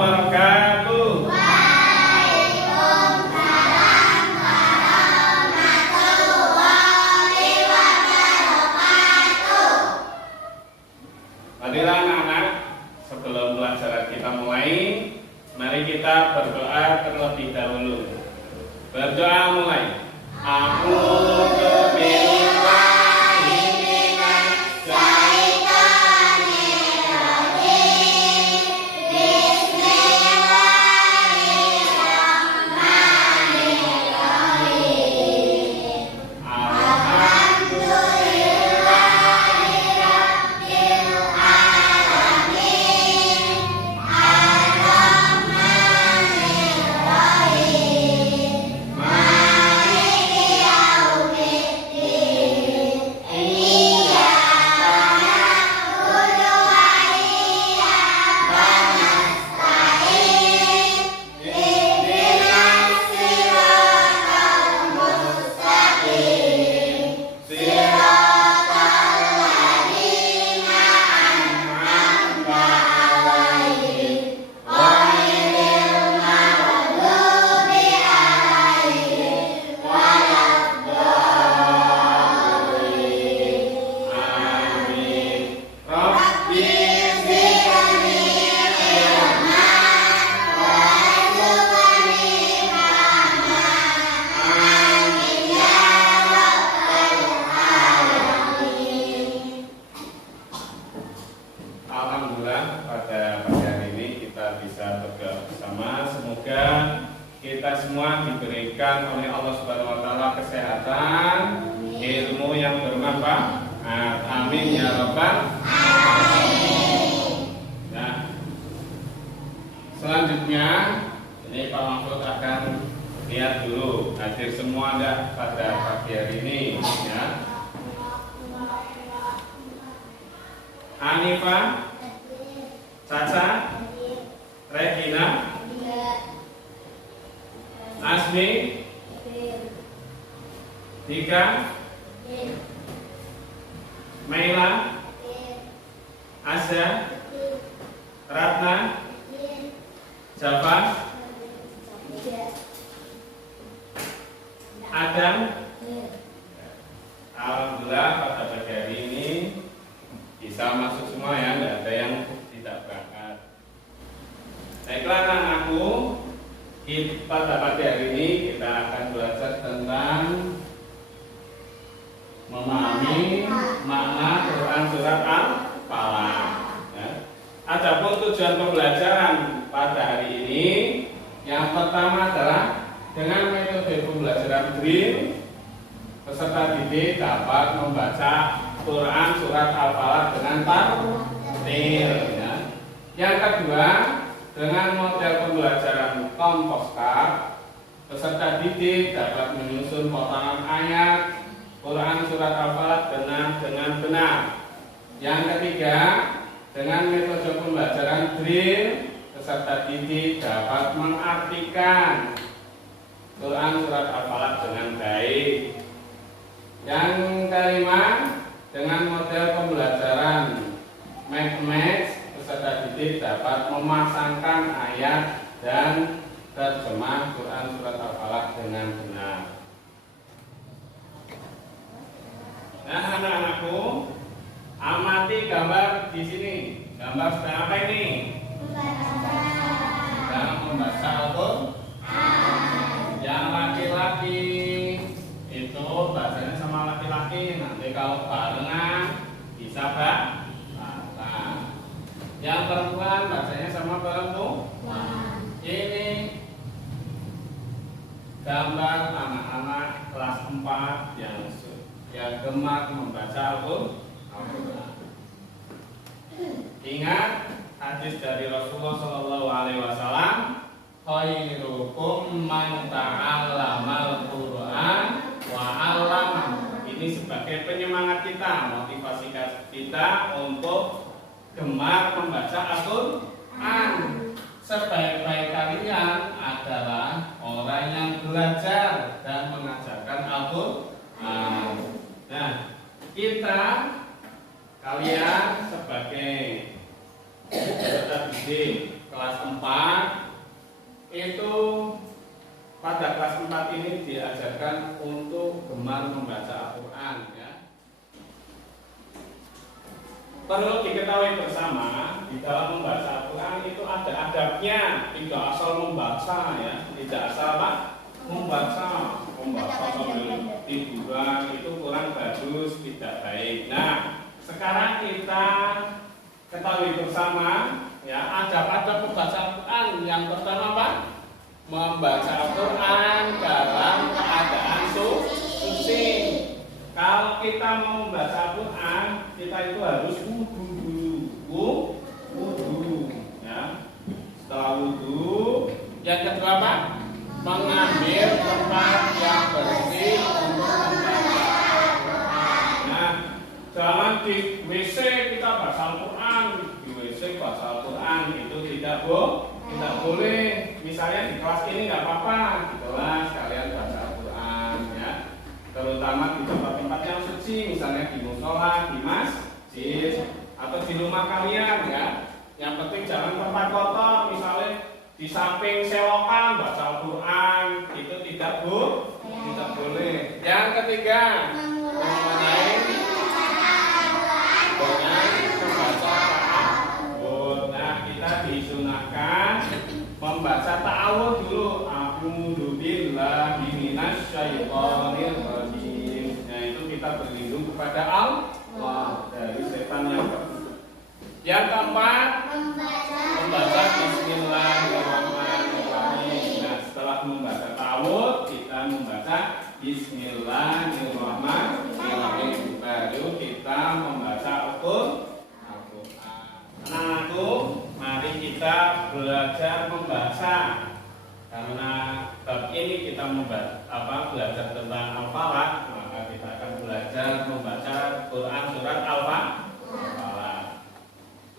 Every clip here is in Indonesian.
wabarakatuh. Waalaikumsalam warahmatullahi wabarakatuh. Marilah anak-anak, sebelum pelajaran kita mulai, mari kita berdoa terlebih dahulu. Berdoa mulai. A'udzu billahi minasy syaithanir rajim. Bismillahirrahmanirrahim. Alhamdulillahirabbil alamin. Ar-Rahmanirrahim. Maliki yaumiddin. Iyyaka na'budu wa iyyaka nasta'in. Ihdinas siratal mustaqim. Siratal ladzina an'amta 'alaihim ghairil maghdubi 'alaihim waladdallin. Amin. Rabbi zidni ilman warzuqni fahman. Amin ya rabbal alamin. Alhamdulillah, pada pagi hari ini kita bisa berdoa bersama. Semoga kita semua diberikan oleh Allah Subhanahu wa taala kesehatan, ilmu yang bermanfaat. Amin ya rabbal alamin. Nah, selanjutnya ini Pak Mahfud akan lihat dulu hadir semua Anda pada pagi hari ini ya. Hanifah, Caca, Regina, Asmi, Dika, Maila, Azza, Ratna, Jafar, Adam. Alhamdulillah pada pagi hari ini bisa masuk semua ya, tidak ada yang tidak berangkat. Baiklah anak-anakku, pada pagi hari ini kita akan belajar tentang memahami makna Quran surat Al-Falaq. Ya. Adapun tujuan pembelajaran pada hari ini, yang pertama adalah dengan metode pembelajaran drill, peserta didik dapat membaca Quran surat Al-Falaq dengan tartil. Ya. Yang kedua, dengan model pembelajaran kompas card, peserta didik dapat menyusun potongan ayat Quran surat Al-Falaq dengan benar. Yang ketiga, dengan metode pembelajaran drill, peserta didik dapat mengartikan Quran surat Al-Falaq dengan baik. Yang kelima, dengan model pembelajaran match, peserta didik dapat memasangkan ayat dan terjemah Quran surat Al-Falaq dengan benar. Nah, anak-anakku, amati gambar di sini. Gambar sedang apa ini? Sedang membaca Al-Quran. Yang laki-laki itu bacanya sama laki-laki. Nanti kalau barengan bisa baca. Yang perempuan bacanya sama perempuan. Ini gambar anak-anak kelas 4 yang gemar membaca Al-Quran. Ingat hadis dari Rasulullah SAW, khairukum man ta'allamal Quran wa 'allamahu. Ini sebagai penyemangat kita, motivasi kita untuk gemar membaca Al-Quran. Sebaik-baik kalian adalah orang yang belajar dan mengajarkan Al-Quran. Nah, kita, kalian sebagai peserta didik kelas 4 itu pada kelas 4 ini diajarkan untuk gemar membaca Al-Quran ya. Perlu diketahui bersama di dalam membaca Al-Quran itu ada adabnya, tidak asal membaca ya, tidak asal membaca sambil tiduran itu kurang bagus, tidak baik. Nah, sekarang kita ketahui bersama ya, adab-adab membaca Al-Quran. Yang pertama apa? Membaca Al-Quran dalam keadaan suci. Kalau kita mau membaca Al-Quran, kita itu harus wudu dulu. Wudu ya. Setelah wudu, yang kedua apa? Mengambil tempat yang bersih untuk membaca Al-Quran. Nah, jangan di WC kita baca Al-Quran, di WC baca Al-Quran itu tidak boleh. Misalnya di kelas ini nggak apa-apa, di kelas kalian baca Al-Quran ya. Terutama di tempat-tempat yang suci, misalnya di musola, di masjid, atau di rumah kalian ya. Yang penting jangan tempat kotor, misalnya di samping selokan baca Al-Quran itu tidak boleh. Yang ketiga, mengenai membaca ta'awudz. Nah, kita disunahkan membaca ta'awudz dulu. A'udzu billahi minasyaitonir rajim. Nah, itu kita berlindung kepada Allah dari setan yang terkutuk. Yang keempat, membaca Bismillahirrahmanirrahim. Nah, setelah membaca ta'awudz, kita membaca Bismillahirrahmanirrahim. Baru kita membaca Al-Quran. Nah, mari kita belajar membaca. Karena bab ini kita belajar tentang Al-Falaq, maka kita akan belajar membaca Quran surat Al-Falaq.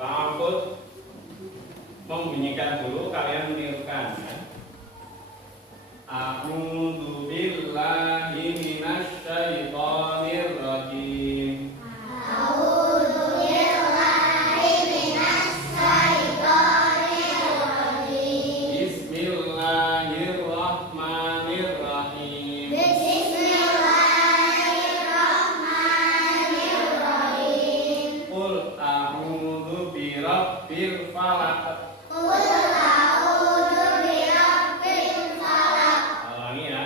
Ta'awudz membunyikan dulu, kalian menirukan ya. A'udzu billahi minasyaitonir rajim. A'udzu billahi minasyaitonir rajim. Bismillahirrahmanirrahim. Bismillahirrahmanirrahim. Qul a'udzu birabbil falaq. Qul a'udzu birabbil falaq. Ulangi ya.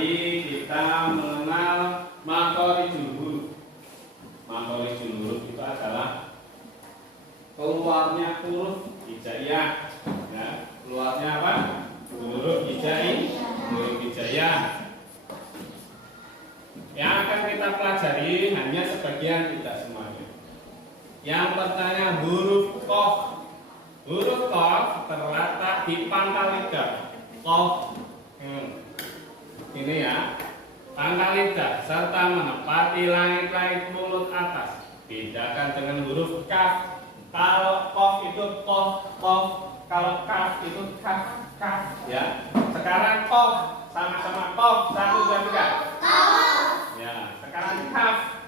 tadi kita mengenal makhorijul huruf. Makhorijul huruf itu adalah keluarnya huruf hijaiyah. Ya, keluarnya apa? Huruf hijaiyah. Yang akan kita pelajari hanya sebagian, tidak semuanya. Yang pertama huruf qaf. Huruf qaf terletak di pangkal lidah. Qaf. Ini ya, pangkal lidah serta menepati langit-langit mulut atas. Bedakan dengan huruf kaf. Kalau qaf itu qaf, kalau kaf itu kaf, ya. Sekarang qaf sama-sama qaf, 1, 2, 3. Ya, sekarang kaf.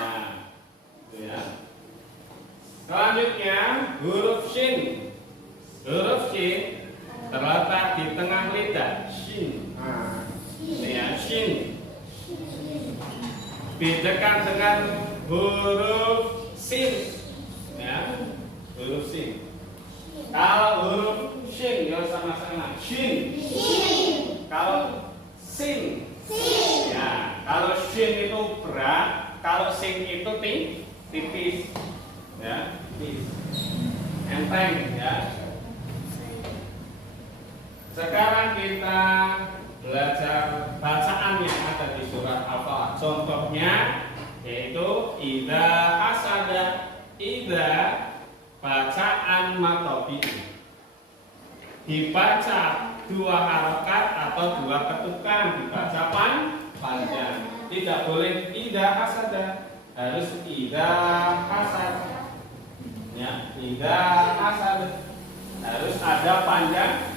Ya, itu ya. Selanjutnya huruf shin. Huruf shin terletak di tengah lidah. Shin. Ini ya, shin. Bedakan dengan huruf sin. Ya, huruf sin. Kalau huruf shin, ya sama-sama shin. Kalau sin. Ya, kalau shin itu berat, kalau sin itu tipis. Ya, tipis. Enteng ya. Sekarang kita belajar bacaan yang ada di surat Al-Falaq. Contohnya yaitu idza hasada. Idza bacaan matobi. Dibaca 2 harokat atau 2 ketukan, dibaca panjang. Tidak boleh idza hasada, harus idza hasad. Ya, idza hasad harus ada panjangnya.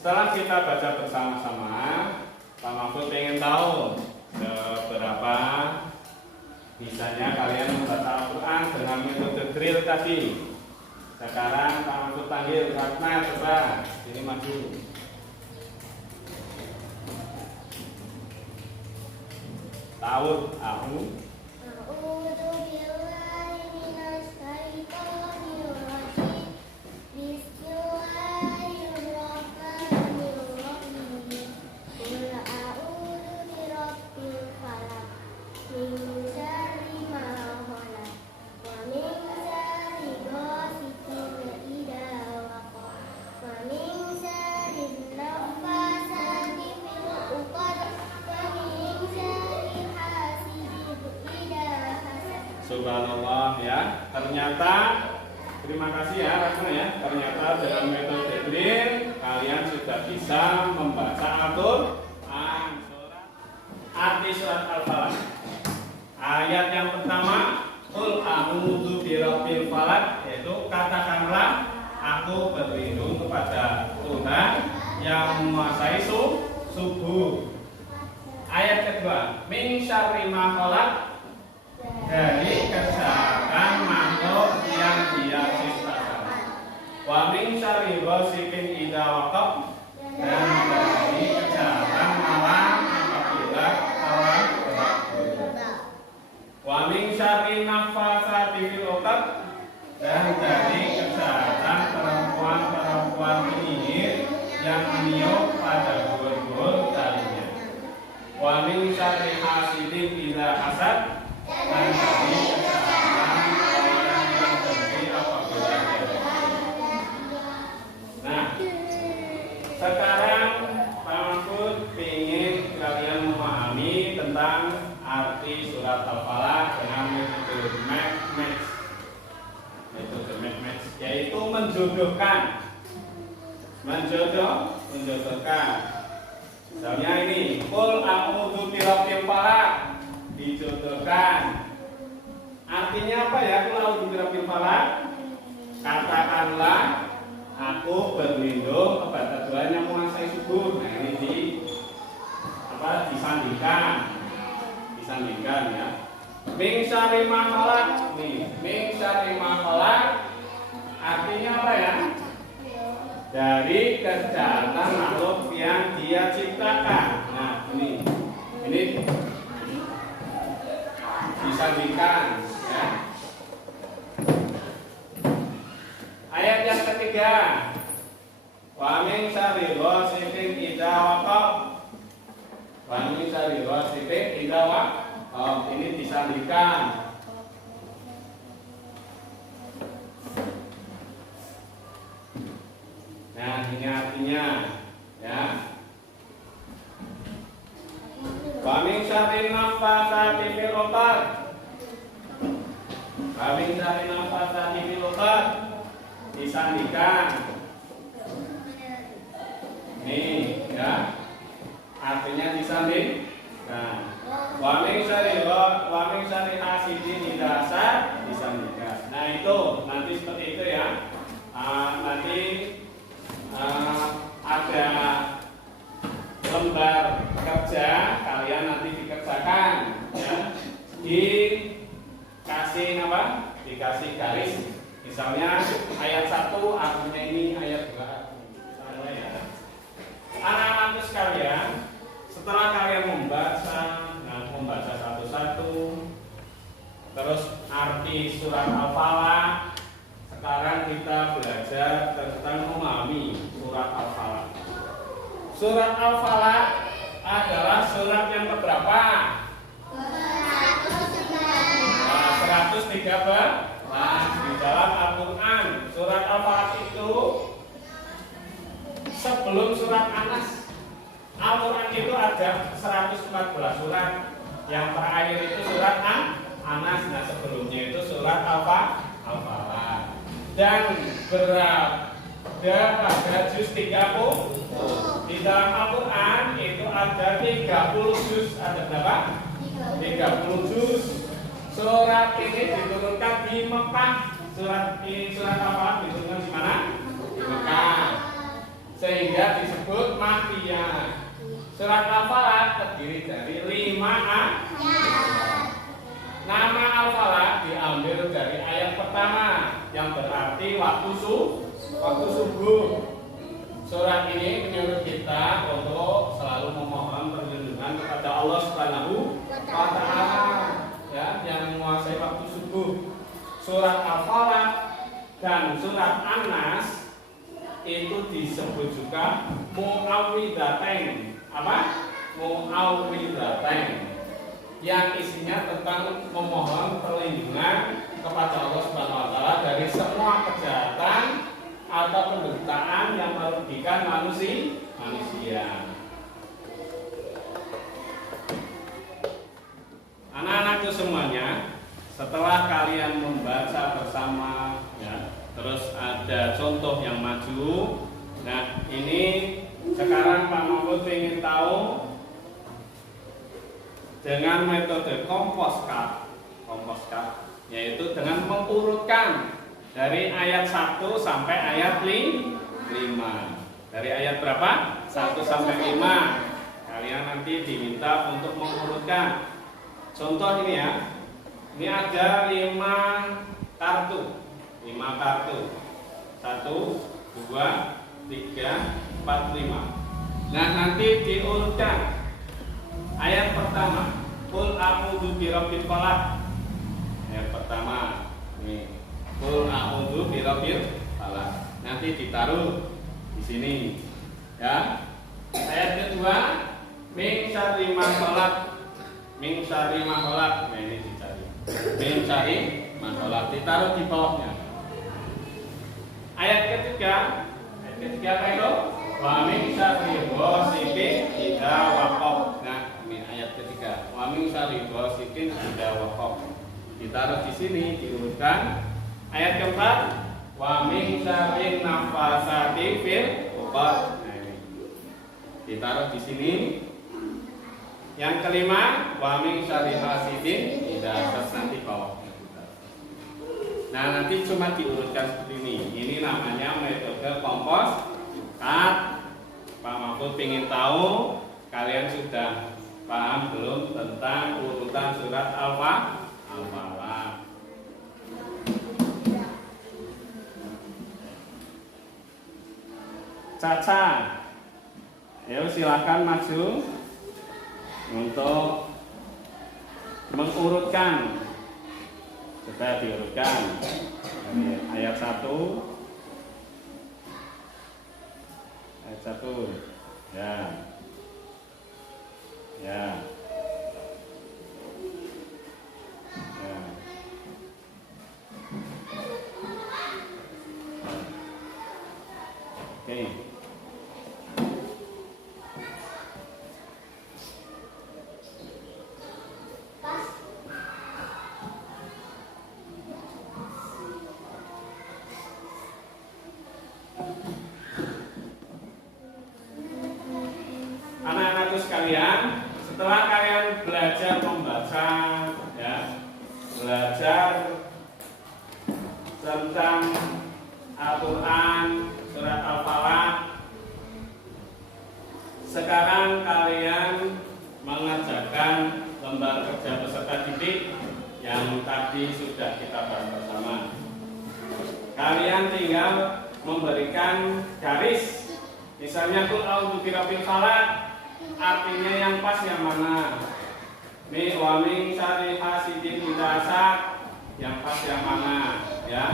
Setelah kita baca bersama-sama, Pak Mahfud ingin tahu seberapa bisanya kalian membaca Al-Quran dengan metode drill tadi. Sekarang Pak Mahfud panggil Ratna, coba sini maju. Ta'awudz, Subhanallah ya. Ternyata terima kasih ya Ratna ya. Ternyata dengan metode drill kalian sudah bisa membaca Al-Quran. Arti surat Al-Falaq. Ayat yang pertama, qul a'udzu birabbil falaq, yaitu katakanlah aku berlindung kepada Tuhan yang menguasai subuh. Ayat kedua, min syarri ma khalaq, dari kejahatan makhluk yang Dia ciptakan. Wa min syarri ghasiqin idza waqab, dan dari kejahatan malam apabila malam berakhir. Wa min syarri naffatsati fil 'uqad, dan dari kejahatan perempuan-perempuan penyihir yang meniup pada buah-buah talinya. Wa min syarri hasidin idza hasad, dan dari kejahatan orang yang dengki apabila dia. Nah, sekarang Pak Mahfud ingin kalian memahami tentang arti surat Al-Falaq dengan metode match. Metode match yaitu menjodohkan. Menjodohkan. Misalnya ini, qul a'udzu birabbil falaq, dijodohkan. Artinya apa ya qul a'udzu birabbil falaq? Katakanlah aku berlindung kepada Tuhan yang menguasai subuh. Nah, ini disandingkan ya. Min syarri ma khalaq. Nih, min syarri ma khalaq artinya apa ya? Dari kejahatan makhluk yang Dia ciptakan. Nah, ini disandingkan ya. Ayat yang ketiga, Wa min syarri ghasiqin idza waqab. Wa min syarri ghasiqin idza waqab. Ini disandikan. Nah, ini artinya ya. Wa min syarri naffatsati fil 'uqad. Wa min syarri naffatsati fil 'uqad. Disandikan. Nih, ya. Artinya disanding. Nah, wa min syarri hasidin idza hasad disandingkan. Nah, itu nanti seperti itu ya. Nanti ada lembar kerja, kalian nanti dikerjakan ya. Dikasih apa? Dikasih garis. Misalnya ayat 1 artinya ini, ayat 2 misalnya ya. Anak-anak sekalian, setelah kalian membaca satu-satu, terus arti surat Al-Falaq, sekarang kita belajar tentang memahami surat Al-Falaq. Surat Al-Falaq adalah surat yang keberapa? 113. Di dalam Al-Quran, surat Al-Falaq itu sebelum surat An-Nas. Al-Quran itu ada 114 surat. Yang terakhir itu surat An-Nas. Nah, sebelumnya itu surat Al-Falaq. Dan berada pada juz 30. Di dalam Al-Quran itu ada 30 juz. Ada berapa? 30 juz. Surat ini diturunkan di Mekah. Surat Al-Falaq diturunkan di mana? Di Mekah. Sehingga disebut Makkiyah. Surat Al-Falaq terdiri dari 5 ayat. Nama Al-Falaq diambil dari ayat pertama yang berarti waktu subuh. Surat ini menyuruh kita untuk selalu memohon perlindungan kepada Allah Subhanahu wa Ta'ala, ya, yang menguasai waktu subuh. Surat Al-Falaq dan surat An-Nas itu disebut juga mu'awwidzatain. Apa? Mu'awwidzatain, yang isinya tentang memohon perlindungan kepada Allah Subhanahu wa Ta'ala dari semua kejahatan atau penderitaan yang merugikan manusia. Anak-anakku semuanya, setelah kalian membaca bersama ya, terus ada contoh yang maju. Nah, ini sekarang Pak Mahfud ingin tahu dengan metode kompost card, yaitu dengan mengurutkan dari ayat 1 sampai ayat 5. Dari ayat berapa? 1 sampai 5. Kalian nanti diminta untuk mengurutkan. Contoh ini ya. Ini ada 5 kartu. 5 kartu. 1, 2, 3, 4, 5. Nah, nanti diurutkan. Ayat pertama, Qul a'udzu birabbil falaq. Ayat pertama. Ini Qul a'udzu birabbil falaq. Nanti ditaruh di sini. Ya. Ayat kedua, min syarri ma khalaq. Min syarri ma khalaq. Nah, ini dicari. Min syarri ma khalaq, ditaruh di bawahnya. Ayat ketiga apa itu? Wa min syarri ghasiqin idza waqab. Nah, ini ayat ketiga. Wa min syarri ghasiqin idza waqab. Ditaruh di sini, diurutkan. Ayat keempat, wa min syarri naffatsati fil 'uqad. Nah, ini ditaruh di sini. Yang kelima, wa min syarri hasidin idza hasad, nanti bawahnya. Nah, nanti cuma diurutkan seperti ini. Ini namanya metode kompost card. Pak Mahfud ingin tahu kalian sudah paham belum tentang urutan surat Al-Falaq. Caca, ya silakan maju untuk mengurutkan. Sudah diurutkan dari ayat 1 satu. Ya. Ya. Ya. Oke. Anak-anakku sekalian, setelah kalian belajar membaca, ya, belajar tentang Al-Quran, surat Al-Falaq, sekarang kalian mengerjakan lembar kerja peserta didik yang tadi sudah kita bahas bersama. Kalian tinggal memberikan garis, misalnya qul a'udzu birabbil falaq, artinya yang pas yang mana? Wa min syarri hasidin idza hasad, yang pas yang mana? Ya,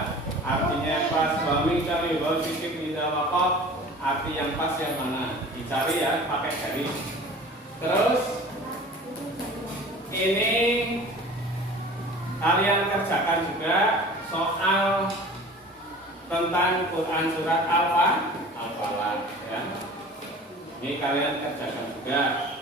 artinya yang pas. Wa min syarri ghasiqin idza waqab, arti yang pas yang mana? Dicari ya pakai garis. Terus ini kalian kerjakan juga soal tentang Quran surat Al-Falaq, ya. Ini kalian kerjakan juga.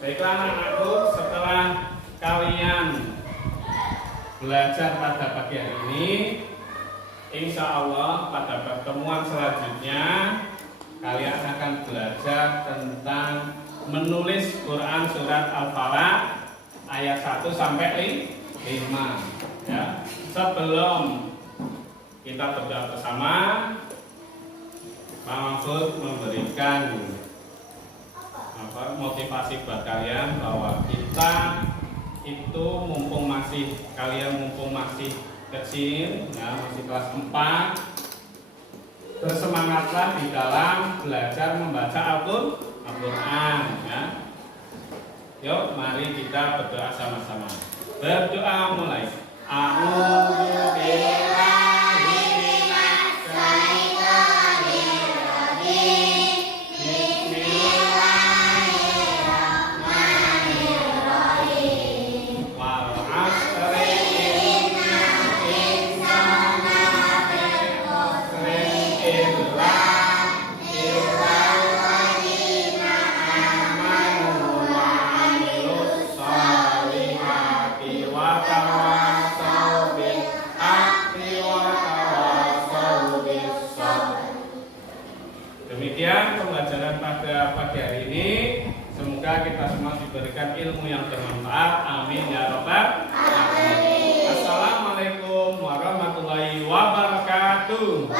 Baiklah anak-anakku, setelah kalian belajar pada pagi hari ini, insya Allah pada pertemuan selanjutnya kalian akan belajar tentang menulis Quran surat Al-Falaq ayat 1 sampai 5. Ya. Sebelum kita berdoa bersama, Pak Mahfud memberikan motivasi buat kalian bahwa kita itu kalian mumpung masih kecil, ya, masih kelas 4, bersemangatlah di dalam belajar membaca Al-Quran, ya. Yuk, mari kita berdoa sama-sama. Berdoa mulai. A'udzu billahi minas syaitonir rajim. Bismillahirrahmanirrahim. Wal 'asri innal insana lafi khusrin illa alladzina amanu wa 'amilus sholihati wa tawassaw bil haqqi wa tawassaw bis sabr. Demikian pembelajaran pada pagi hari ini. Semoga kita semua diberikan ilmu yang bermanfaat. Amin ya rabbal alamin. Assalamualaikum warahmatullahi wabarakatuh.